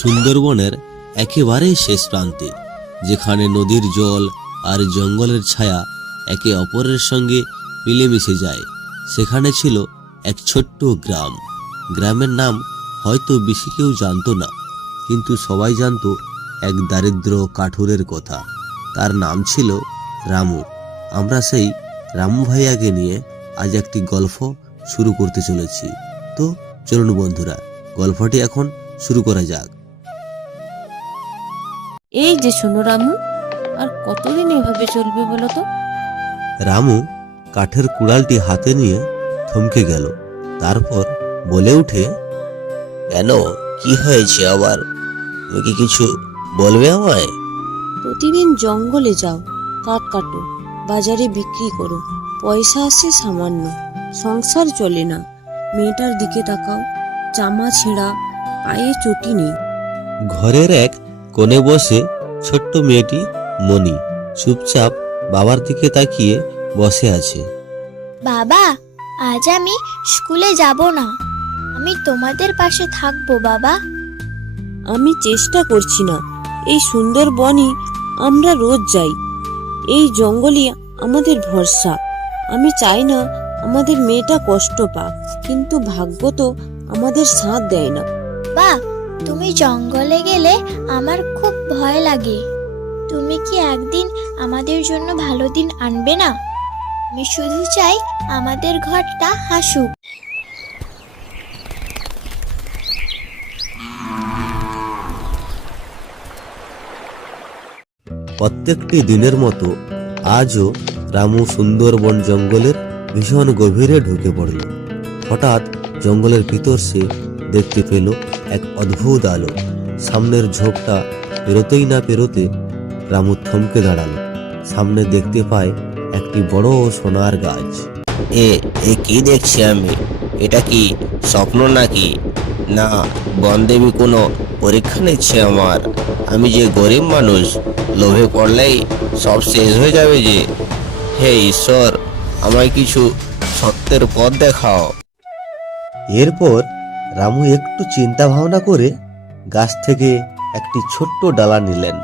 সুন্দরবনের একেবারে শেষ প্রান্তে, যেখানে নদীর জল আর জঙ্গলের ছায়া একে অপরের সঙ্গে মিলেমিশে যায়, সেখানে ছিল এক ছোট্ট গ্রাম। গ্রামের নাম হয়তো বেশি কেউ জানতো না, কিন্তু সবাই জানতো এক দারিদ্র কাঠুরের কথা। তার নাম ছিল রামু। আমরা সেই রামু ভাইয়াকে নিয়ে আজ একটি গল্প শুরু করতে চলেছি। তো চলুন বন্ধুরা, গল্পটি এখন শুরু করা যাক। এই যে শোনো রামু, আর কতদিন এভাবে চলবে বলো তো? রামু কাঠের কুড়ালটি হাতে নিয়ে থমকে গেল। তারপর বলে উঠে, কেন, কি হয়েছে আবার? তুমি কি কিছু বলবে আমায়? প্রতিদিন জঙ্গলে যাও, কাঠ কাটো, বাজারে বিক্রি করো, পয়সা আসে সামান্য, সংসার চলে না। মেয়েটার দিকে তাকাও, জামা ছেঁড়া, পায়ে চটি নেই। ঘরের এক কোণে বসে ছোট্ট মেয়েটি মনি চুপচাপ বাবার দিকে তাকিয়ে বসে আছে। বাবা, আজ আমি স্কুলে যাব না। আমি তোমাদের পাশে থাকবো বাবা। আমি চেষ্টা করছি না। এই সুন্দরবনই আমরা রোজ যাই, এই জঙ্গলই আমাদের ভরসা। আমি চাই না আমাদের মেয়েটা কষ্ট পাক, কিন্তু ভাগ্য তো আমাদের সাথ দেয় না। বা, তুমি জঙ্গলে গেলে আমার খুব ভয় লাগে। তুমি কি একদিন আমাদের জন্য ভালো দিন আনবে না? আমি শুধু চাই আমাদের ঘরটা হাসুক। প্রত্যেকটি দিনের মতো আজও রামু সুন্দরবন জঙ্গলের ভীষণ গভীরে ঢুকে পড়ল। হঠাৎ জঙ্গলের ভিতর সে দেখতে পেল এক অদ্ভুত আলো। সামনের ঝোপটা পেরোতেই না পেরোতে রামু থমকে দাঁড়ালো। সামনে দেখতে পায় একটি বড় সোনার গাছ। এ কি দেখছি আমি? এটা কি স্বপ্ন নাকি? না, বনদেবী কোনো পরীক্ষা নিচ্ছে আমার। আমি যে গরিব মানুষ, লোভে পড়লেই সব শেষ হয়ে যাবে যে। হে ঈশ্বর, আমায় কিছু সত্যের পথ দেখাও। এরপর রামু একটু চিন্তা ভাবনা করে গাছ থেকে একটি ছোট্ট ডালা নিলেন।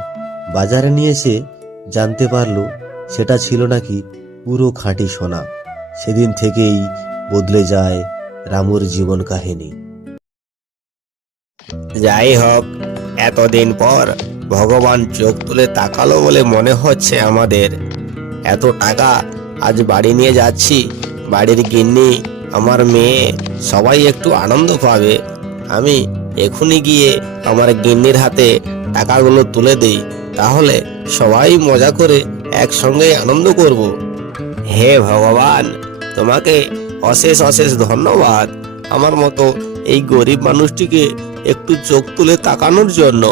বাজারে নিয়ে এসে জানতে পারল সেটা ছিল নাকি পুরো খাঁটি সোনা। সেদিন থেকেই বদলে যায় রামুর জীবন কাহিনী। যাই হোক, এতদিন পর ভগবান চোখ তুলে তাকালো বলে মনে হচ্ছে আমাদের। এত টাকা আজ বাড়ি নিয়ে যাচ্ছি। বাড়ির গিন্নি, আমার মেয়ে, সবাই একটু আনন্দ পাবে। আমি এখনই গিয়ে আমার গিন্নির হাতে টাকাগুলো তুলে দেই, তাহলে সবাই মজা করে একসঙ্গে আনন্দ করব। হে ভগবান, তোমাকে অশেষ অশেষ ধন্যবাদ আমার মতো এই গরিব মানুষটিকে একটু চোখ তুলে তাকানোর জন্য।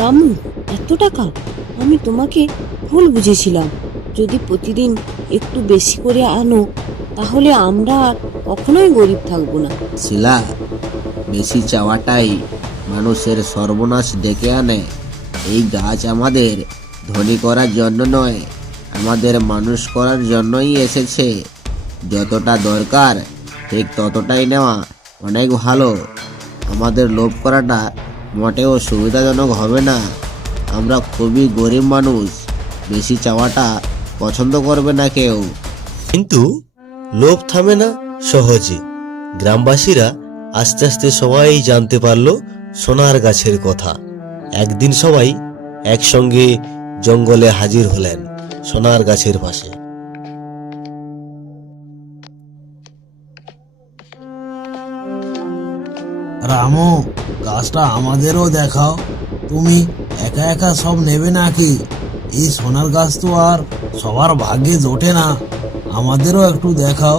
রামু, এত টাকা? আমি তোমাকে ভুল বুঝেছিলাম। যদি প্রতিদিন একটু বেশি করে আনো, তাহলে আমরা আর কখনোই গরিব থাকবো না। শিলা, বেশি চাওয়াটাই মানুষের সর্বনাশ ডেকে আনে। এই গাছ আমাদের ধনী করার জন্য নয়, আমাদের মানুষ করার জন্যই এসেছে। যতটা দরকার ঠিক ততটাই নেওয়া অনেক ভালো। আমাদের লোভ করাটা মোটেও সুবিধাজনক হবে না। আমরা খুবই গরিব মানুষ, বেশি চাওয়াটা পছন্দ করবে না কেউ। কিন্তু লোভ থামে না সহজে। গ্রামবাসীরা আস্তে আস্তে সবাই জানতে পারলো সোনার গাছের কথা। একদিন সবাই একসঙ্গে জঙ্গলে হাজির হলেন সোনার গাছের পাশে। রামু, গাছটা আমাদেরও দেখাও। তুমি একা একা সব নেবে নাকি? এই সোনার গাছ তো আর সবার ভাগ্যে জোটে না। আমাদেরও একটু দেখাও।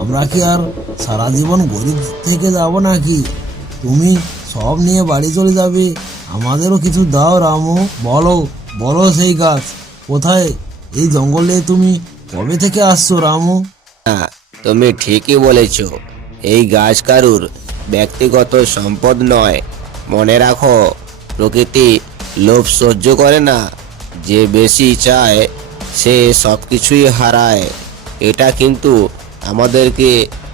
আমরা কি আর সারা জীবন গরিব থেকে যাব নাকি? তুমি সব নিয়ে বাড়ি চলে যাবে? আমাদেরও কিছু দাও রামু। বলো বলো, সেই গাছ কোথায়? এই জঙ্গলে তুমি কবে থেকে আসছো রামু? হ্যাঁ, তুমি ঠিকই বলেছ। এই গাছ কারুর ব্যক্তিগত সম্পদ নয়। মনে রাখো, প্রকৃতি লোভ সহ্য করে না। যে বেশি চায় সে সবকিছুই হারায়। এটা কিন্তু আমাদেরকে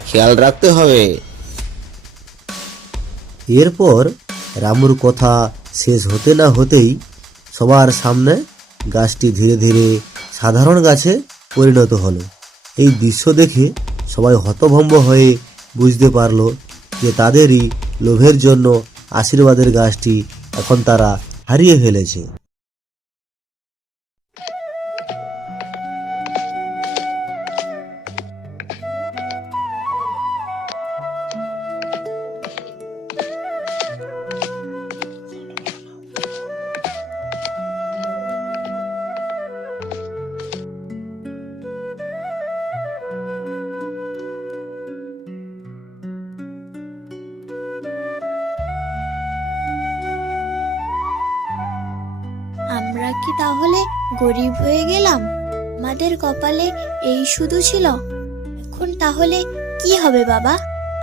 খেয়াল রাখতে হবে। এরপর রামুর কথা শেষ হতে না হতেই সবার সামনে গাছটি ধীরে ধীরে সাধারণ গাছে পরিণত হলো। এই দৃশ্য দেখে সবাই হতভম্ব হয়ে বুঝতে পারলো যে তাদেরই লোভের জন্য আশীর্বাদের গাছটি এখন তারা হারিয়ে ফেলেছে। আমরা কি তাহলে গরিব হয়ে গেলাম? আমাদের কপালে এই শুধু ছিল। এখন তাহলে কি হবে বাবা?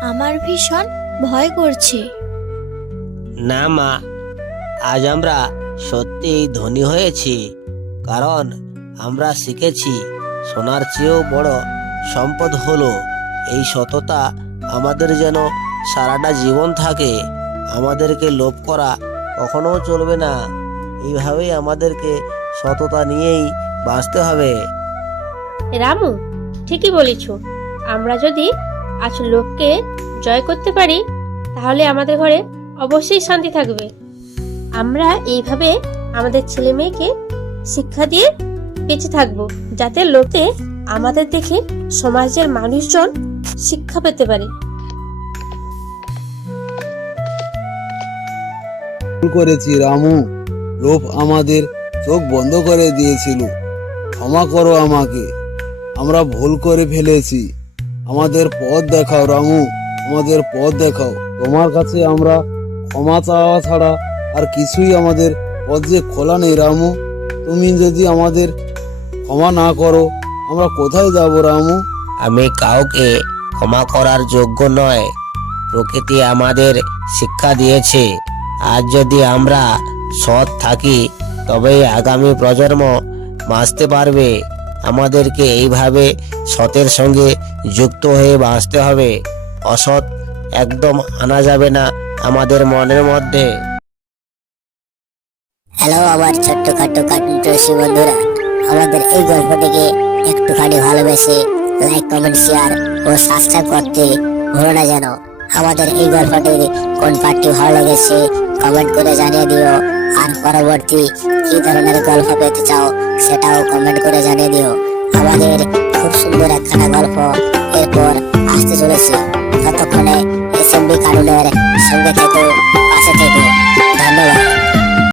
আমার ভীষণ ভয় করছে। না মা, আজ আমরা সত্যিই ধনী হয়েছি, কারণ আমরা শিখেছি সোনার চেয়েও বড় সম্পদ হলো এই সততা। আমাদের যেন সারাটা জীবন থাকে। আমাদেরকে লোভ করা কখনো চলবে না। এইভাবেই আমাদেরকে সততা নিয়েই বাঁচতে হবে। রামু, ঠিকই বলেছ। আমরা যদি আজ লোককে জয় করতে পারি, তাহলে আমাদের ঘরে অবশ্যই শান্তি থাকবে। আমরা এইভাবে আমাদের ছেলে মেয়েকে শিক্ষা দিয়ে বেঁচে থাকবো, যাতে লোকে আমাদের দেখে সমাজের মানুষজন শিক্ষা পেতে পারে। ভুল করেছি রামু, লোভ আমাদের চোখ বন্ধ করে দিয়েছিল। ক্ষমা করো আমাকে, আমরা ভুল করে ফেলেছি। আমাদের পথ দেখাও রামু, আমাদের পথ দেখাও। তোমার কাছে আমরা ক্ষমা চাওয়া ছাড়া আর কিছুই আমাদের পথ যে খোলা নেই রামু। তুমি যদি আমাদের ক্ষমা না করো, আমরা কোথায় যাব রামু? আমি কাউকে ক্ষমা করার যোগ্য নয়। প্রকৃতি আমাদের শিক্ষা দিয়েছে, আজ যদি আমরা সৎ থাকি তবেই আগামী প্রজন্ম বাঁচতে পারবে। আমাদেরকে এইভাবে সতের সঙ্গে যুক্ত হয়ে বাঁচতে হবে। অসৎ একদম আনা যাবে না আমাদের মনের মধ্যে। হ্যালো আমার ছোট্টখাটো কার্টুন প্রেসী বন্ধুরা, আমাদের এই গল্পটিকে একটুখানি ভালোবেসে লাইক, কমেন্ট, শেয়ার ও সাবস্ক্রাইব করতে ভুলো না যেন। আমাদের এই গল্পটির কোন পার্টটি ভালো লেগেছে কমেন্ট করে জানিয়ে দিও। আর পরবর্তী কি ধরনের গল্প পেতে চাও সেটাও কমেন্ট করে জানিয়ে দিও। আমাদের খুব সুন্দর একখানা গল্প এরপর আসতে চলেছে। ততক্ষণে SMB কার্টুনের সঙ্গে থেকো, পাশে থেকো। ধন্যবাদ।